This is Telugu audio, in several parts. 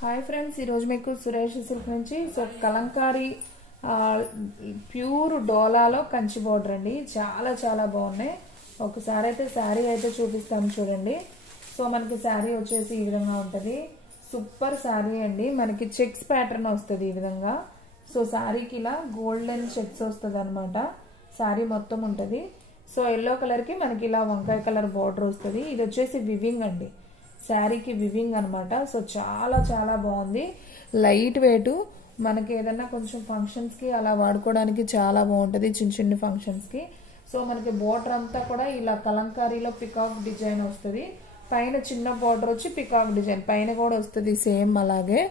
హాయ్ ఫ్రెండ్స్, ఈరోజు మీకు సురేష్ సిల్క్ నుంచి కలంకారీ ప్యూర్ డోలాలో కంచి బోర్డర్ అండి. చాలా చాలా బాగున్నాయి. ఒకసారి అయితే శారీ అయితే చూపిస్తాను చూడండి. సో మనకి శారీ వచ్చేసి ఈ విధంగా ఉంటుంది. సూపర్ శారీ అండి. మనకి చెక్స్ ప్యాటర్న్ వస్తుంది ఈ విధంగా. సో శారీకి ఇలా గోల్డెన్ చెక్స్ వస్తుంది అనమాట. శారీ మొత్తం ఉంటుంది. సో ఎల్లో కలర్ కి మనకి ఇలా వంకాయ కలర్ బోర్డర్ వస్తుంది. ఇది వచ్చేసి వివింగ్ అండి, శారీకి వివింగ్ అనమాట. సో చాలా చాలా బాగుంది. లైట్ వెయిట్, మనకి ఏదన్నా కొంచెం ఫంక్షన్స్ కి అలా వాడుకోవడానికి చాలా బాగుంటుంది, చిన్న చిన్న ఫంక్షన్స్ కి. సో మనకి బోర్డర్ అంతా కూడా ఇలా కలంకారీలో పికాక్ డిజైన్ వస్తుంది. పైన చిన్న బోర్డర్ వచ్చి పికాక్ డిజైన్ పైన కూడా వస్తుంది సేమ్ అలాగే.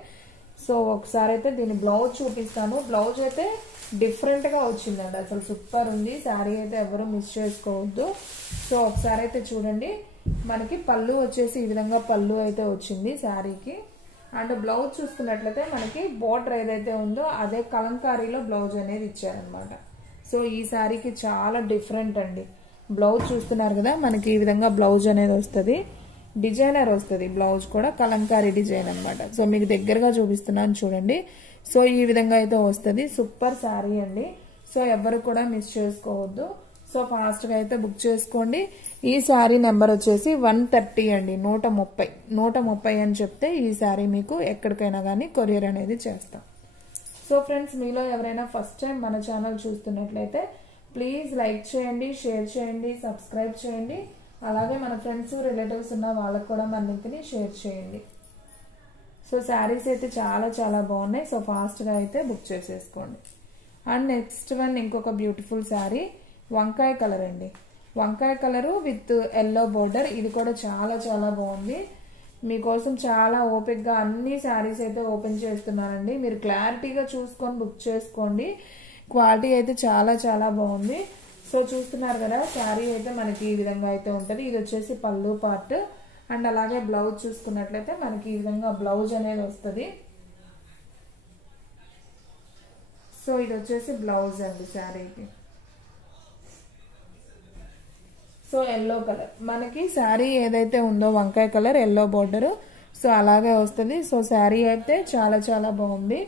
సో ఒకసారి అయితే దీని బ్లౌజ్ చూపిస్తాను. బ్లౌజ్ అయితే డిఫరెంట్ గా వచ్చిందండి, అసలు సూపర్ ఉంది. శారీ అయితే ఎవరు మిస్ చేసుకోవద్దు. సో ఒకసారి అయితే చూడండి. మనకి పళ్ళు వచ్చేసి ఈ విధంగా పళ్ళు అయితే వచ్చింది శారీకి. అండ్ బ్లౌజ్ చూసుకున్నట్లయితే మనకి బోర్డర్ ఏదైతే ఉందో అదే కలంకారీలో బ్లౌజ్ అనేది ఇచ్చారనమాట. సో ఈ శారీకి చాలా డిఫరెంట్ అండి. బ్లౌజ్ చూస్తున్నారు కదా, మనకి ఈ విధంగా బ్లౌజ్ అనేది వస్తుంది. డిజైనర్ వస్తుంది బ్లౌజ్ కూడా, కలంకారీ డిజైన్ అనమాట. సో మీకు దగ్గరగా చూపిస్తున్నాను చూడండి. సో ఈ విధంగా అయితే వస్తుంది. సూపర్ శారీ అండి. సో ఎవరు కూడా మిస్ చేసుకోవద్దు. సో ఫాస్ట్ గా అయితే బుక్ చేసుకోండి. ఈ శారీ నెంబర్ వచ్చేసి 130 అండి, 130 అని చెప్తే ఈ శారీ మీకు ఎక్కడికైనా కానీ కొరియర్ అనేది చేస్తాం. సో ఫ్రెండ్స్, మీలో ఎవరైనా ఫస్ట్ టైం మన ఛానల్ చూస్తున్నట్లయితే ప్లీజ్ లైక్ చేయండి, షేర్ చేయండి, సబ్స్క్రైబ్ చేయండి. అలాగే మన ఫ్రెండ్స్ రిలేటివ్స్ ఉన్న వాళ్ళకు కూడా మన లింక్ని షేర్ చేయండి. సో శారీస్ అయితే చాలా చాలా బాగున్నాయి. సో ఫాస్ట్ గా అయితే బుక్ చేసేసుకోండి. అండ్ నెక్స్ట్ వన్ ఇంకొక బ్యూటిఫుల్ శారీ, వంకాయ కలర్ అండి. వంకాయ కలరు విత్ ఎల్లో బోర్డర్. ఇది కూడా చాలా చాలా బాగుంది. మీకోసం చాలా ఓపిక్ గా అన్ని శారీస్ అయితే ఓపెన్ చేస్తున్నానండి. మీరు క్లారిటీగా చూసుకొని బుక్ చేసుకోండి. క్వాలిటీ అయితే చాలా చాలా బాగుంది. సో చూస్తున్నారు కదా, శారీ అయితే మనకి ఈ విధంగా అయితే ఉంటుంది. ఇది వచ్చేసి పళ్ళు పార్ట్. అండ్ అలాగే బ్లౌజ్ చూసుకున్నట్లయితే మనకి ఈ విధంగా బ్లౌజ్ అనేది వస్తుంది. సో ఇది వచ్చేసి బ్లౌజ్ అండి శారీకి. సో ఎల్లో కలర్, మనకి శారీ ఏదైతే ఉందో వంకాయ కలర్ ఎల్లో బోర్డర్, సో అలాగే వస్తుంది. సో శారీ అయితే చాలా చాలా బాగుంది.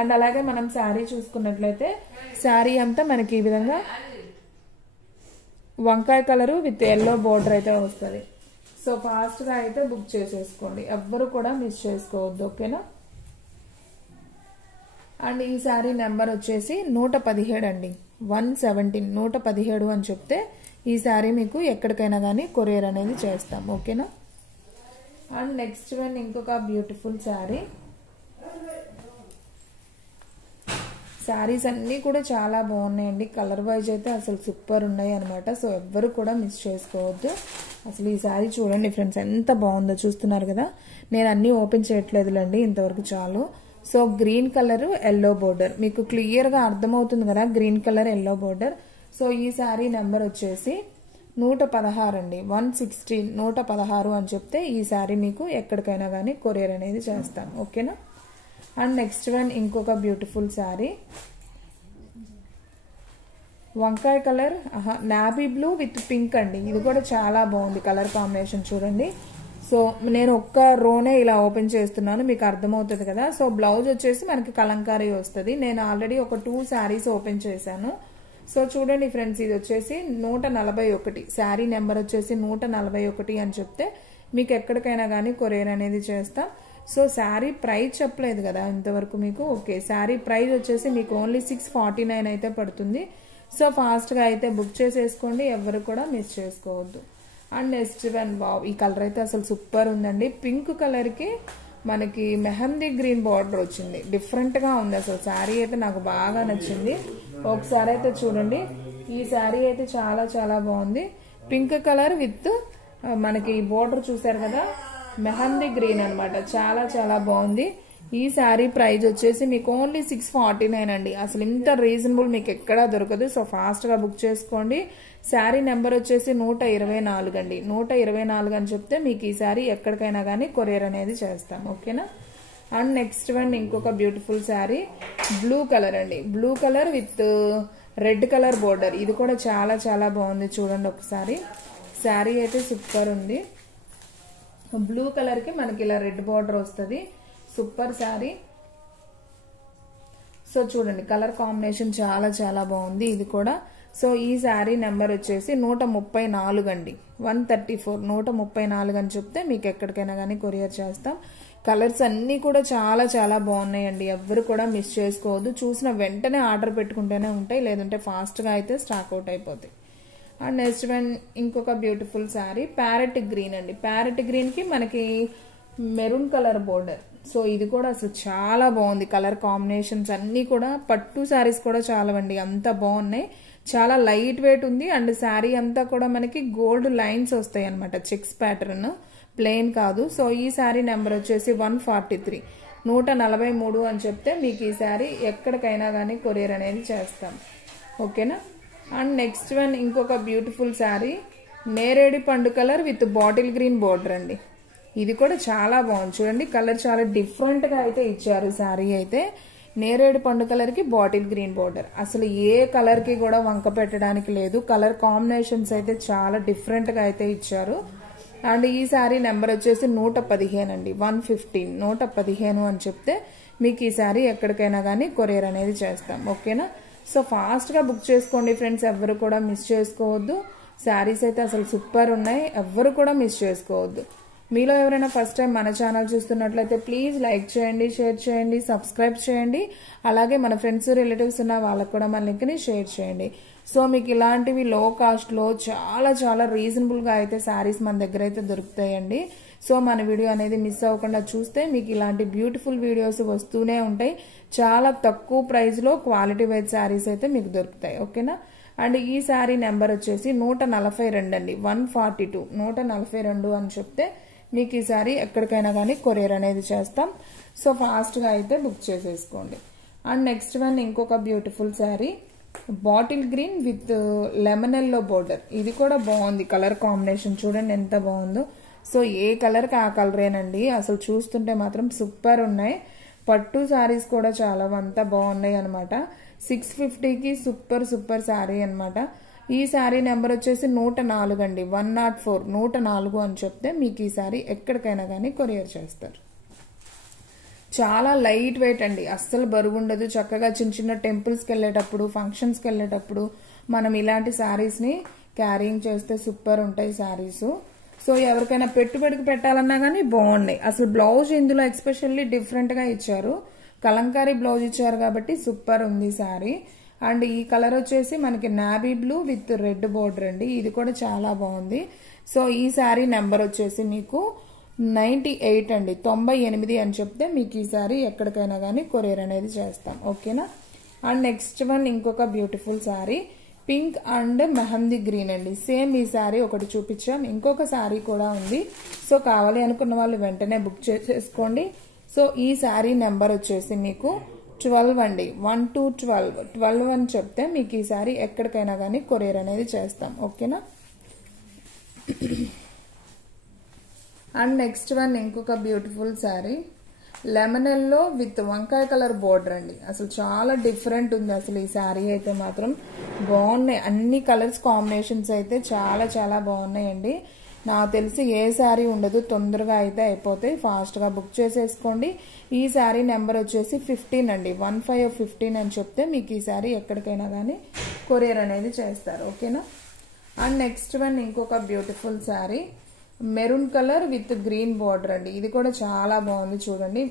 అండ్ అలాగే మనం శారీ చూసుకున్నట్లయితే శారీ అంతా మనకి ఈ విధంగా వంకాయ కలరు విత్ ఎల్లో బోర్డర్ అయితే వస్తుంది. సో ఫాస్ట్ గా అయితే బుక్ చేసేసుకోండి, ఎవ్వరు కూడా మిస్ చేసుకోవద్దు, ఓకేనా. అండ్ ఈ శారీ నెంబర్ వచ్చేసి 117 అండి, 117, 117 అని చెప్తే ఈ శారీ మీకు ఎక్కడికైనా కానీ కొరియర్ అనేది చేస్తాం, ఓకేనా. అండ్ నెక్స్ట్ వన్ ఇంకొక బ్యూటిఫుల్ శారీ. శారీస్ అన్నీ కూడా చాలా బాగున్నాయండి. కలర్ వైజ్ అయితే అసలు సూపర్ ఉన్నాయి అనమాట. సో ఎవ్వరు కూడా మిస్ చేసుకోవద్దు. అసలు ఈ శారీ చూడండి ఫ్రెండ్స్, ఎంత బాగుందో చూస్తున్నారు కదా. నేను అన్నీ ఓపెన్ చేయట్లేదులేండి, ఇంతవరకు చాలు. So green colour yellow border, మీకు క్లియర్ గా అర్థమవుతుంది కదా, green colour yellow border. So ఈ శారీ నెంబర్ వచ్చేసి 116 అండి, 116, 116 అని చెప్తే ఈ శారీ మీకు ఎక్కడికైనా కానీ కొరియర్ అనేది చేస్తాం, ఓకేనా. అండ్ నెక్స్ట్ వన్ ఇంకొక బ్యూటిఫుల్ శారీ, వంకాయ colour navy blue with pink అండి. ఇది కూడా చాలా బాగుంది కలర్ కాంబినేషన్ చూడండి. సో నేను ఒక్క రోనే ఇలా ఓపెన్ చేస్తున్నాను, మీకు అర్థమవుతుంది కదా. సో బ్లౌజ్ వచ్చేసి మనకి కలంకారీ వస్తుంది. నేను ఆల్రెడీ ఒక 2 శారీస్ ఓపెన్ చేశాను. సో చూడండి ఫ్రెండ్స్, ఇది వచ్చేసి 141, శారీ నెంబర్ వచ్చేసి 141 అని చెప్తే మీకు ఎక్కడికైనా కానీ కొరియర్ అనేది చేస్తాం. సో శారీ ప్రైస్ చెప్పలేదు కదా ఇంతవరకు మీకు, ఓకే. శారీ ప్రైస్ వచ్చేసి మీకు ఓన్లీ 649 అయితే పడుతుంది. సో ఫాస్ట్ గా అయితే బుక్ చేసేసుకోండి, ఎవరు కూడా మిస్ చేసుకోవద్దు. అండ్ నెక్స్ట్ వన్, వావ్, ఈ కలర్ అయితే అసలు సూపర్ ఉందండి. పింక్ కలర్ కి మనకి మెహందీ గ్రీన్ బార్డర్ వచ్చింది, డిఫరెంట్ గా ఉంది. అసలు శారీ అయితే నాకు బాగా నచ్చింది. ఒకసారి అయితే చూడండి. ఈ శారీ అయితే చాలా చాలా బాగుంది. పింక్ కలర్ విత్ మనకి బోర్డర్ చూసారు కదా, మెహందీ గ్రీన్ అనమాట. చాలా చాలా బాగుంది. ఈ శారీ ప్రైస్ వచ్చేసి మీకు ఓన్లీ 649 అండి. అసలు ఇంత రీజనబుల్ మీకు ఎక్కడా దొరకదు. సో ఫాస్ట్ గా బుక్ చేసుకోండి. శారీ నెంబర్ వచ్చేసి 124 అండి, 124 అని చెప్తే మీకు ఈ శారీ ఎక్కడికైనా కానీ కొరియర్ అనేది చేస్తాం, ఓకేనా. అండ్ నెక్స్ట్ వన్ ఇంకొక బ్యూటిఫుల్ శారీ, బ్లూ కలర్ అండి, blue colour with red colour border. ఇది కూడా చాలా చాలా బాగుంది చూడండి ఒకసారి. శారీ అయితే సూపర్ ఉంది. బ్లూ కలర్ కి మనకి ఇలా రెడ్ బార్డర్ వస్తుంది. సూపర్ శారీ. సో చూడండి కలర్ కాంబినేషన్ చాలా చాలా బాగుంది ఇది కూడా. సో ఈ శారీ నెంబర్ వచ్చేసి 134 అండి, 134, 134 అని చెప్తే మీకు ఎక్కడికైనా కానీ కొరియర్ చేస్తాం. కలర్స్ అన్నీ కూడా చాలా చాలా బాగున్నాయండి, ఎవ్వరు కూడా మిస్ చేసుకోవద్దు. చూసిన వెంటనే ఆర్డర్ పెట్టుకుంటేనే ఉంటాయి, లేదంటే ఫాస్ట్గా అయితే స్టాక్ అవుట్ అయిపోతాయి. అండ్ నెక్స్ట్ వన్ ఇంకొక బ్యూటిఫుల్ శారీ ప్యారెట్ గ్రీన్ అండి. ప్యారెట్ గ్రీన్కి మనకి మెరూన్ కలర్ బోర్డర్. సో ఇది కూడా అసలు చాలా బాగుంది, కలర్ కాంబినేషన్స్ అన్నీ కూడా. పట్టు శారీస్ కూడా చాలా అండి, అంత బాగున్నాయి. చాలా లైట్ వెయిట్ ఉంది. అండ్ శారీ అంతా కూడా మనకి గోల్డ్ లైన్స్ వస్తాయి అనమాట, చెక్స్ ప్యాటర్న్, ప్లెయిన్ కాదు. సో ఈ శారీ నెంబర్ వచ్చేసి 143, 143 అని చెప్తే మీకు ఈ శారీ ఎక్కడికైనా కానీ కొరియర్ అనేది చేస్తాం. ఓకేనా. అండ్ నెక్స్ట్ వన్ ఇంకొక బ్యూటిఫుల్ శారీ నేరేడి పండు colour with bottle green border అండి. ఇది కూడా చాలా బాగుంది చూడండి, కలర్ చాలా డిఫరెంట్గా అయితే ఇచ్చారు. శారీ అయితే నేరేడు పండు కలర్కి బాటిల్ గ్రీన్ బోర్డర్, అసలు ఏ కలర్కి కూడా వంక పెట్టడానికి లేదు. కలర్ కాంబినేషన్స్ అయితే చాలా డిఫరెంట్గా అయితే ఇచ్చారు. అండ్ ఈ శారీ నెంబర్ వచ్చేసి 115 అండి, 115, 115 అని చెప్తే మీకు ఈ శారీ ఎక్కడికైనా కానీ కొరియర్ అనేది చేస్తాం. ఓకేనా. సో ఫాస్ట్గా బుక్ చేసుకోండి ఫ్రెండ్స్, ఎవ్వరు కూడా మిస్ చేసుకోవద్దు. శారీస్ అయితే అసలు సూపర్ ఉన్నాయి, ఎవ్వరు కూడా మిస్ చేసుకోవద్దు. మీలో ఎవరైనా ఫస్ట్ టైం మన ఛానల్ చూస్తున్నట్లయితే ప్లీజ్ లైక్ చేయండి, షేర్ చేయండి, సబ్స్క్రైబ్ చేయండి. అలాగే మన ఫ్రెండ్స్ రిలేటివ్స్ ఉన్న వాళ్ళకు కూడా మన లింక్ని షేర్ చేయండి. సో మీకు ఇలాంటివి లో కాస్ట్లో చాలా చాలా రీజనబుల్గా అయితే శారీస్ మన దగ్గర అయితే దొరుకుతాయండి. సో మన వీడియో అనేది మిస్ అవ్వకుండా చూస్తే మీకు ఇలాంటి బ్యూటిఫుల్ వీడియోస్ వస్తూనే ఉంటాయి. చాలా తక్కువ ప్రైస్లో క్వాలిటీ వైజ్ శారీస్ అయితే మీకు దొరుకుతాయి. ఓకేనా. అండ్ ఈ శారీ నెంబర్ వచ్చేసి 142 అండి, 142, 142 అని చెప్తే మీకు ఈ శారీ ఎక్కడికైనా కానీ కొరియర్ అనేది చేస్తాం. సో ఫాస్ట్గా అయితే బుక్ చేసేసుకోండి. అండ్ నెక్స్ట్ వన్ ఇంకొక beautiful sari bottle green with lemon yellow border. ఇది కూడా బాగుంది, కలర్ కాంబినేషన్ చూడండి ఎంత బాగుందో. సో ఏ కలర్కి ఆ కలరేనండి, అసలు చూస్తుంటే మాత్రం సూపర్ ఉన్నాయి. పట్టు శారీస్ కూడా చాలా అంతా బాగున్నాయి అనమాట. 650కి సూపర్ సూపర్ శారీ అనమాట. ఈ శారీ నెంబర్ వచ్చేసి 104 అండి, 104, 104 అని చెప్తే మీకు ఈ శారీ ఎక్కడికైనా కానీ కొరియర్ చేస్తారు. చాలా లైట్ వెయిట్ అండి, అస్సలు బరువు ఉండదు. చక్కగా చిన్న చిన్న టెంపుల్స్కి వెళ్ళేటప్పుడు, ఫంక్షన్స్కి వెళ్ళేటప్పుడు మనం ఇలాంటి శారీస్ని క్యారింగ్ చేస్తే సూపర్ ఉంటాయి శారీస్. సో ఎవరికైనా పెట్టుబడికి పెట్టాలన్నా కానీ బాగున్నాయి. అసలు బ్లౌజ్ ఇందులో ఎక్స్పెషల్లీ డిఫరెంట్గా ఇచ్చారు, కలంకారీ బ్లౌజ్ ఇచ్చారు కాబట్టి సూపర్ ఉంది శారీ. అండ్ ఈ కలర్ వచ్చేసి మనకి navy blue with red border అండి, ఇది కూడా చాలా బాగుంది. సో ఈ శారీ నెంబర్ వచ్చేసి మీకు 98 అండి, 98 అని చెప్తే మీకు ఈ శారీ ఎక్కడికైనా కానీ కొరియర్ అనేది చేస్తాం. ఓకేనా. అండ్ నెక్స్ట్ వన్ ఇంకొక beautiful sari pink and mehndi green అండి. సేమ్ ఈ శారీ ఒకటి చూపించాం, ఇంకొక శారీ కూడా ఉంది. సో కావాలి అనుకున్న వాళ్ళు వెంటనే బుక్ చేసేసుకోండి. సో ఈ శారీ నెంబర్ వచ్చేసి మీకు 12 అండి, 1 to 12, 12 అని చెప్తే మీకు ఈ శారీ ఎక్కడికైనా కానీ కొరియర్ అనేది చేస్తాం. ఓకేనా. అండ్ నెక్స్ట్ వన్ ఇంకొక beautiful sari lemon yellow with వంకాయ కలర్ బోర్డర్ అండి. అసలు చాలా డిఫరెంట్ ఉంది అసలు ఈ శారీ అయితే మాత్రం బాగున్నాయి. అన్ని కలర్స్ కాంబినేషన్స్ అయితే చాలా చాలా బాగున్నాయండి. నాకు తెలిసి ఏ శారీ ఉండదు, తొందరగా అయితే అయిపోతాయి. ఫాస్ట్గా బుక్ చేసేసుకోండి. ఈ శారీ నెంబర్ వచ్చేసి 15 అండి, 15 అని చెప్తే మీకు ఈ శారీ ఎక్కడికైనా కానీ కొరియర్ అనేది చేస్తారు. ఓకేనా. అండ్ నెక్స్ట్ వన్ ఇంకొక beautiful sari maroon colour with green border అండి. ఇది కూడా చాలా బాగుంది చూడండి,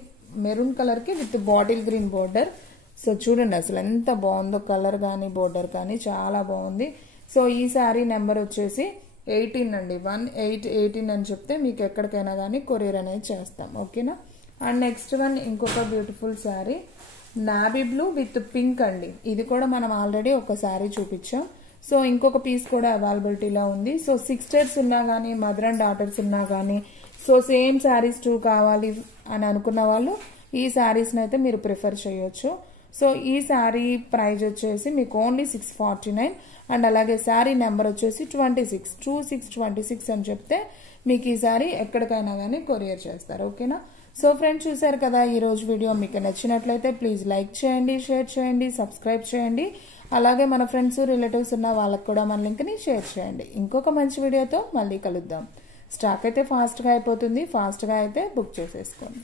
మెరూన్ కలర్కి with bottle green border. So చూడండి అసలు ఎంత బాగుందో, కలర్ కానీ బోర్డర్ కానీ చాలా బాగుంది. సో ఈ శారీ నెంబర్ వచ్చేసి 18 అండి, 18 అని చెప్తే మీకు ఎక్కడికైనా కానీ కొరియర్ అనేది చేస్తాం. ఓకేనా. అండ్ నెక్స్ట్ వన్ ఇంకొక beautiful sari navy blue with pink అండి. ఇది కూడా మనం ఆల్రెడీ ఒక శారీ చూపించాం. సో ఇంకొక పీస్ కూడా అవైలబిలిటీలో ఉంది. సో సిస్టర్స్ ఉన్నా కానీ, మదర్ అండ్ డాటర్స్ ఉన్నా కానీ, సో సేమ్ శారీస్ 2 కావాలి అని అనుకున్న వాళ్ళు ఈ శారీస్ని అయితే మీరు ప్రిఫర్ చేయొచ్చు. సో ఈ శారీ ప్రైస్ వచ్చేసి మీకు ఓన్లీ 649 అండ్ అలాగే శారీ నెంబర్ వచ్చేసి 26 అని చెప్తే మీకు ఈ శారీ ఎక్కడికైనా కానీ కొరియర్ చేస్తారు. ఓకేనా. సో ఫ్రెండ్స్ చూసారు కదా ఈ రోజు వీడియో. మీకు నచ్చినట్లయితే ప్లీజ్ లైక్ చేయండి, షేర్ చేయండి, సబ్స్క్రైబ్ చేయండి. అలాగే మన ఫ్రెండ్స్ రిలేటివ్స్ ఉన్న వాళ్ళకు కూడా మన లింక్ని షేర్ చేయండి. ఇంకొక మంచి వీడియోతో మళ్ళీ కలుద్దాం. స్టాక్ అయితే ఫాస్ట్గా అయిపోతుంది, ఫాస్ట్గా అయితే బుక్ చేసేసుకోండి.